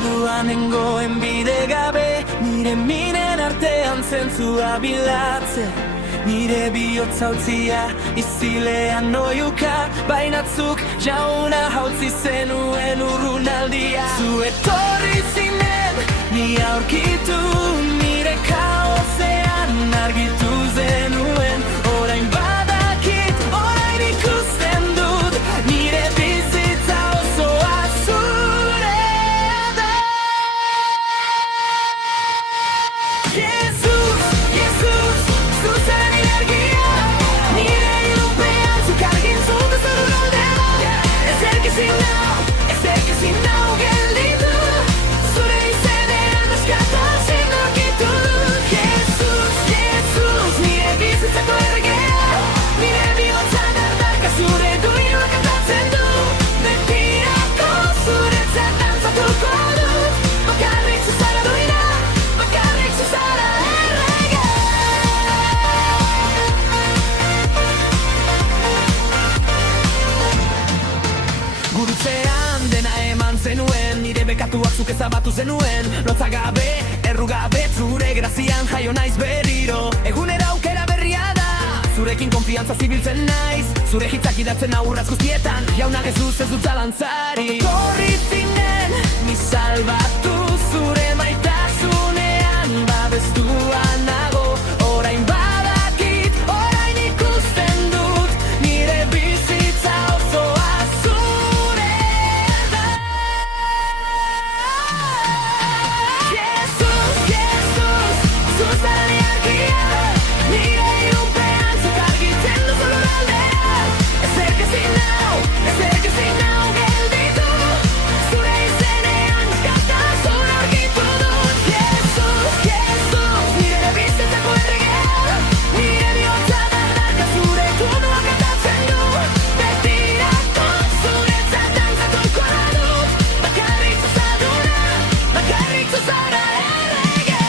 Alduan nengoen bide gabe, nire minen artean zentzua bilatze. Nire bihotza utzia, izilean oiuka, bainatzuk jauna hautzi zenuen urrunaldia. Zu etorri zinen, ni aurkitu, nire kaosean argitu zenuen. Orain badakit, orain ikusten dut, nire bizitza osoa zurea da. Jesus, Jesus, zu zara energia, nire ilunpean zuk argin zuten zure aldea. Ezerk ezin nau gelditu, zure izenean askatasun aurkitu. Jesus, Jesus, nire bizitzako erregea, nire bihotza dardarka zure duinuak kantatzen du. Betirako zuretzat dantzatuko dut, bakarrik zu zara duina, bakarrik zu zara erregea. Gurutzean dena eman zenuen, nire bekatuak zuk ezabatu zenuen. Lotzagabe, errugabe, zure grazian jaio naiz berriro. Egunera aukera berria da, zurekin konfiantza zibiltzen naiz. Zure hitzak idatzen aurraz guztietan, jauna gezuz ez dut zalantzari. Torri zinen, ni salbatu zure maitasunean, babestua nago. Orain badakit, orain ikusten dut, nire bizitza osoa zurea da. Jesus, Jesus, zu zara energia, nire ilunpean zuk argitzen duzu lurraldea. Ezerk ezin nau gelditu, zure izenean askatasun aurkitu dut. Jesus, Jesus, nire bizitzako erregea, nire bihotza dardarka zure tunuak kantatzen du. Betirako zuretzat dantzatuko dut, bakarrik zu zaduna, bakarrik zu zara erregea.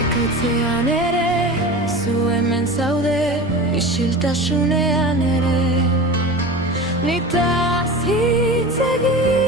Ekaitzean ere, zu hemen zaude, isiltasunean ere. Nitaz hitz egin